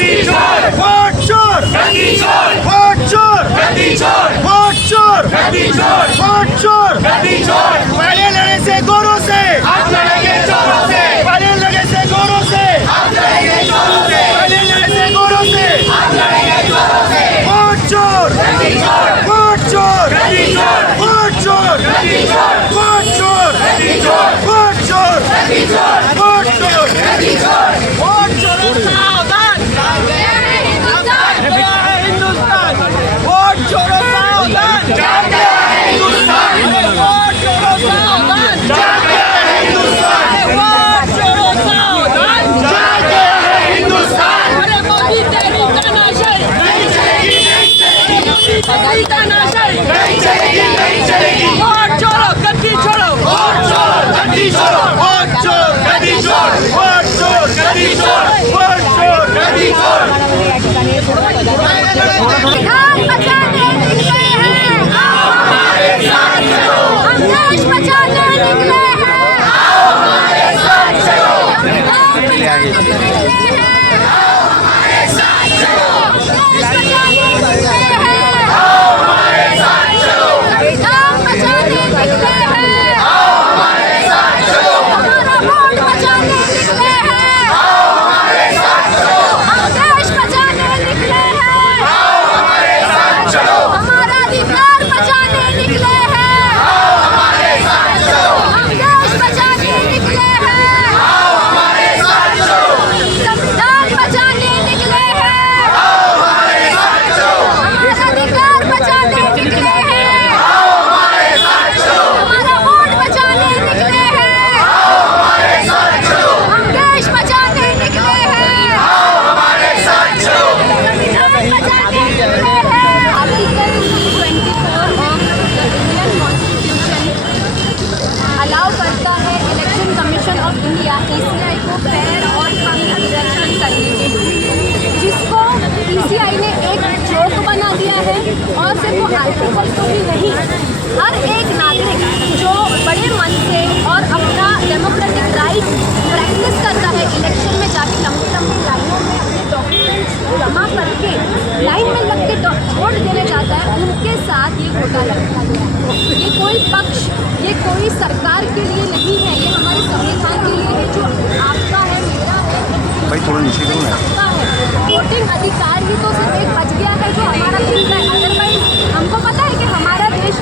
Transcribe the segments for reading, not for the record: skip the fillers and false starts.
Vote चोर, vote चोर, vote चोर, वोट चोर। पहले लड़े से गोरों से, पहले लड़े से गोरों से, पहले लड़े से गोरों से। वोट चोर, वोट चोर, वोट चोर, वोट चोर, वोट चोर, वोट चोर, वोट चोर। सावधान, हिंदुस्तान, वोट चोरों सावधान, हिंदुस्तान, वोट चोरों सावधान, हिंदुस्तान, वोट चोरों सावधान, हिंदुस्तान। अरे मोदी तेरी तानाशाही नहीं चलेगी, नहीं चलेगी, मोदी तेरी तानाशाही नहीं चलेगी, नहीं चलेगी। वोट चोरों गद्दी छोड़ो, वोट चोर गद्दी छोड़ो, वोट चोर गद्दी छोड़, वोट चोर गद्दी छोड़, वोट चोर गद्दी छोड़। हम बचाने निकले हैं, आओ हमारे साथ चलो। हम देश बचाने निकले हैं, आओ हमारे साथ चलो। हम बचाने निकले हैं, आओ हमारे साथ चलो। हम देश बचाने निकले हैं, आओ हमारे साथ चलो। हम बचाने निकले हैं, आओ हमारे साथ चलो। हमारा वोट बचाने निकले हैं, आओ हमारे साथ चलो। हम देश बचाने निकले हैं, आओ हमारे साथ चलो। हमारा अधिकार बचाने निकले हैं, आओ हमारे साथ चलो। हम देश बचाने निकले हैं, आओ हमारे साथ चलो। संविधान बचाने निकले हैं, आओ हमारे साथ चलो। हमारा अधिकार बचाने निकले हैं, आओ हमारे साथ चलो। हमारा वोट बचाने निकले हैं, आओ हमारे साथ चलो। हम देश बचाने निकले हैं, आओ हमारे साथ चलो। संविधान बचाने निकले हैं। Article 24 of Indian constitution allow करता है election commission of India ECI को फेयर और फ्री इलेक्शन करने के लिए, जिसको ईसीआई ने एक जोक बना दिया है। और सिर्फ वो आर्टिकल को ही नहीं, हर एक नागरिक जो बड़े मन से और अपना डेमोक्रेटिक राइट प्रैक्टिस करता है, इलेक्शन में जाके लंबी लंबी लाइनों में अपने डॉक्यूमेंट्स जमा करके लाइन में लग के वोट देने जाता है, उनके साथ ये घोटाला किया गया है। ये कोई पक्ष, ये कोई सरकार के लिए नहीं है, ये हमारे संविधान के लिए है, जो आपका है, मेरा है, भाई थोड़ा नीचे करो ना। सबका है। वोटिंग अधिकार ही तो सिर्फ एक बच गया है जो हमारा मिल रहा है। अदरवाइज हमको पता है कि हमारा देश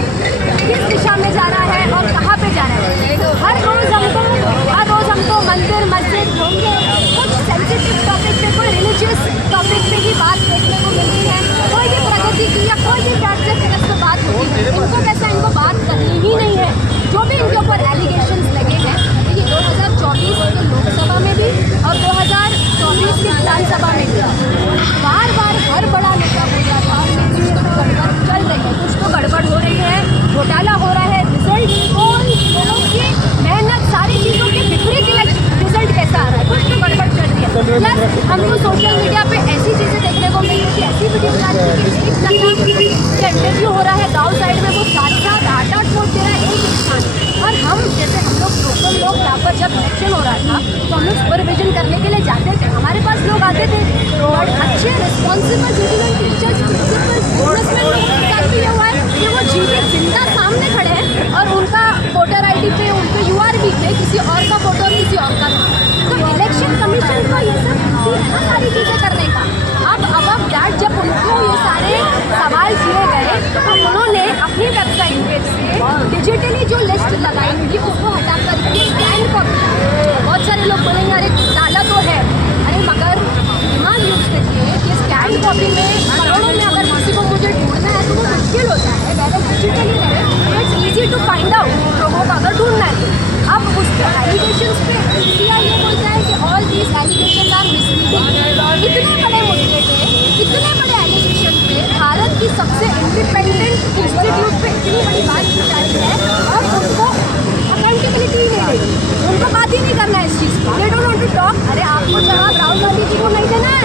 किस दिशा में जा रहा है और कहाँ पे जा रहा है। हर रोज हमको मंदिर मस्जिद होंगे, कुछ सेंसिटिव टॉपिक पे, कोई रिलीजियस टॉपिक पे ही बात देखने को मिलती है। कोई भी प्रगति की या कोई भी प्रोजेक्ट पे बात होती है, इनको कैसा, इनको बात करनी ही नहीं है। जो भी इनके ऊपर एलिगेशंस लगे हैं, ये 2024 के लोकसभा में भी और 2024 की विधानसभा में भी बार बार हर बड़ा नेता बोल रहा था कि कुछ तो गड़बड़ चल रही है, कुछ तो गड़बड़ हो रही है, घोटाला हो रहा है, रिजल्ट कोई लोगों की मेहनत सारी चीज़ों के विपरीत रिजल्ट कैसा आ रहा है, कुछ तो गड़बड़ चल रही है। प्लस हमको सोशल मीडिया पे ऐसी चीज़ें देखने को मिल रही है, ऐसी वीडियो इंटरव्यू हो रहा है गाँव साइड में, वो 7-7 8-8 वोट दे रहा है एक इंसान। और हम जैसे हम लोग लोकल लोग यहाँ पर जब इलेक्शन हो रहा था तो हम लोग सुपरविजन करने के लिए जाते थे, हमारे पास लोग आते थे और अच्छे responsible citizen, teachers, principles, businessman लोगों के साथ भी ये हुआ है कि वो जीवित जिंदा सामने खड़े हैं और उनका वोटर ID पे, उनके URB पे किसी और का फोटो और किसी और का। तो इलेक्शन कमीशन को ये सब ना सारी चीज़ें करने का। अब दैट जब उनको ये सारे सवाल किए गए तो उन्होंने अपनी वेबसाइट पे से डिजिटली जो लिस्ट लगाई हुई उसको हटा करके स्कैन कॉपी। बहुत सारे लोग बोलेंगे अरे डाला तो है, अरे मगर दिमाग यूज करिए कि स्कैन कॉपी में करोड़ों में अगर किसी को मुझे ढूंढना है तो वो मुश्किल होता है, वैसे डिजिटली रहे it's easy to find out लोगों को अगर ढूंढना है। अब उस एलिगेशंस पे ईसीआई ये बोलता है कि all these allegations are misleading. इतने बड़े मुद्दे पे, इतने बड़े एलिगेशन पे भारत की सबसे इंडिपेंडेंट इंस्टीट्यूट पे इतनी बड़ी बात की जा रही है और उनको अकाउंटेबिलिटी ही नहीं देगी, उनको बात ही नहीं करना है इस चीज़ को। They don't want to talk. अरे आपको जवाब राहुल गांधी जी को नहीं देना है,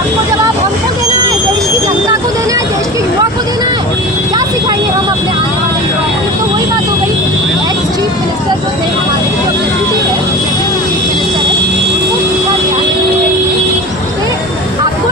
आपको जवाब हमको देना है, देश की जनता को देना है, देश के युवा को देना है। क्या सिखाएंगे हम अपने आने वाले युवाओं को? तो वही बात हो गई। एक्स चीफ मिनिस्टर जो थे हमारे, जो डेप्यूटी है, चीफ मिनिस्टर है, उनको पूछा गया कि आपको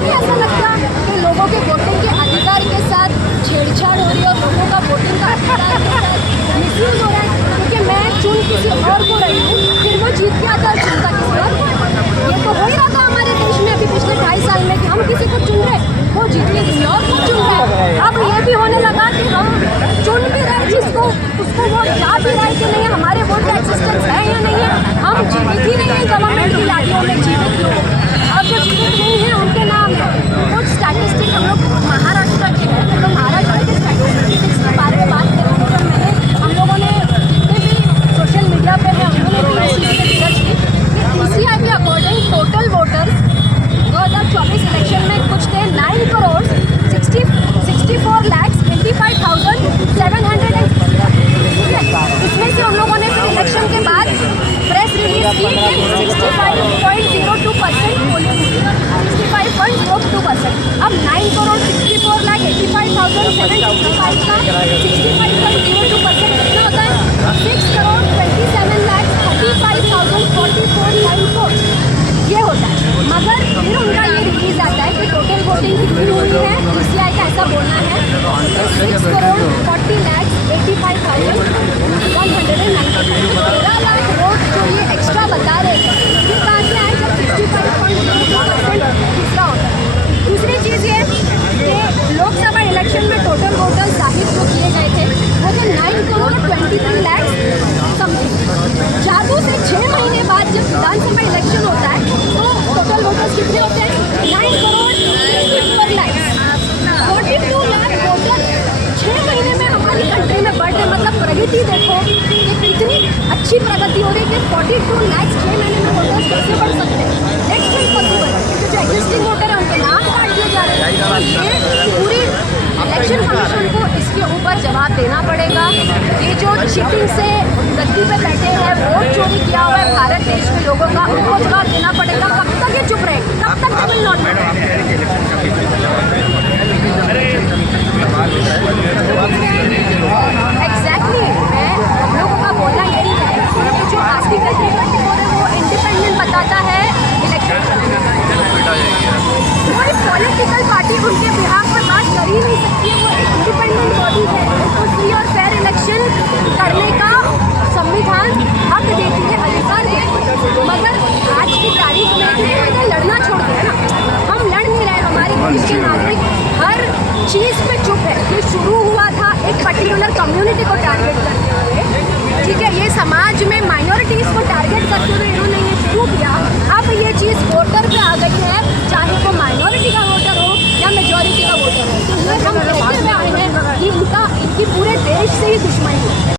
जीत के किसी और को चुन रहे हैं। अब ये भी होने लगा कि हम चुन भी रहे जिसको उसको वोट जा भी रहे कि नहीं हमारे वोट का एक्सिस्टेंस है या नहीं है। हम जीवित ही नहीं है गवर्नमेंट की लाठियों में जीवित लोग, और जो जीवित नहीं है उनके नाम है। कुछ स्टैटिस्टिक हम लोग महाराष्ट्र के हैं, तो महाराष्ट्र के स्टैटिस्टिक्स के बारे में बात करेंगे। तो मैंने हम लोगों ने जितने भी सोशल मीडिया पे है उन्होंने भी इसी पे रिसर्च की कि PCI के अकॉर्डिंग टोटल वोटर्स 2024 इलेक्शन में कुछ थे 9,64,85,700। इसमें से उन लोगों ने फिर इलेक्शन के बाद प्रेस रिलीज की कि 65.02% पोलिंग हुई, 65.02%। अब 9,64,85,765 का 65.02% कितना होता है? 6,27,35,044 ये होता है। मगर फिर उनका ये रिलीज आता है कि टोटल वोटिंग कितनी हुई है, PCI का ऐसा बोलना है 6,40,85,195। 13 लाख वोट जो ये एक्स्ट्रा बता रहे थे ये कहाँ से आए जब 65.02% तीसरा होता है। दूसरी चीज़ ये कि लोकसभा इलेक्शन में टोटल वोटर्स जाहिर जो किए गए थे वो थे 9,23 लाख समथिंग। जादू से 6 महीने बाद जब विधानसभा इलेक्शन होता है तो टोटल वोटर्स कितने होते हैं? 9,64 लाख। 42 लाख वोटर 6 महीने में हमारी कंट्री में बढ़ रहे। मतलब प्रगति देखो कि कितनी अच्छी प्रगति हो रही है कि 42 लाख 6 महीने में वोटर्स कैसे बढ़ सकते हैं? नेक्स्ट इम्पॉसिबल, क्योंकि जो एग्जिस्टिंग वोटर है उनके नाम काट दिए जा रहे हैं। ये पूरी इलेक्शन कमीशन को इसके ऊपर जवाब देना पड़ेगा। ये जो चीटिंग से गद्दी पे बैठे हैं, वोट चोरी किया हुआ है भारत देश के लोगों का, उनको जवाब देना पड़ेगा। कब तक ये चुप रहेगी? कब तक तमिलनाडु एग्जैक्टली है। हम लोगों का बोलना यही है कि जो आर्टिकल 324 है वो इंडिपेंडेंट बताता है इलेक्शन। कोई पॉलिटिकल पार्टी उनके बिहाफ पर बात कर ही नहीं सकती है। वो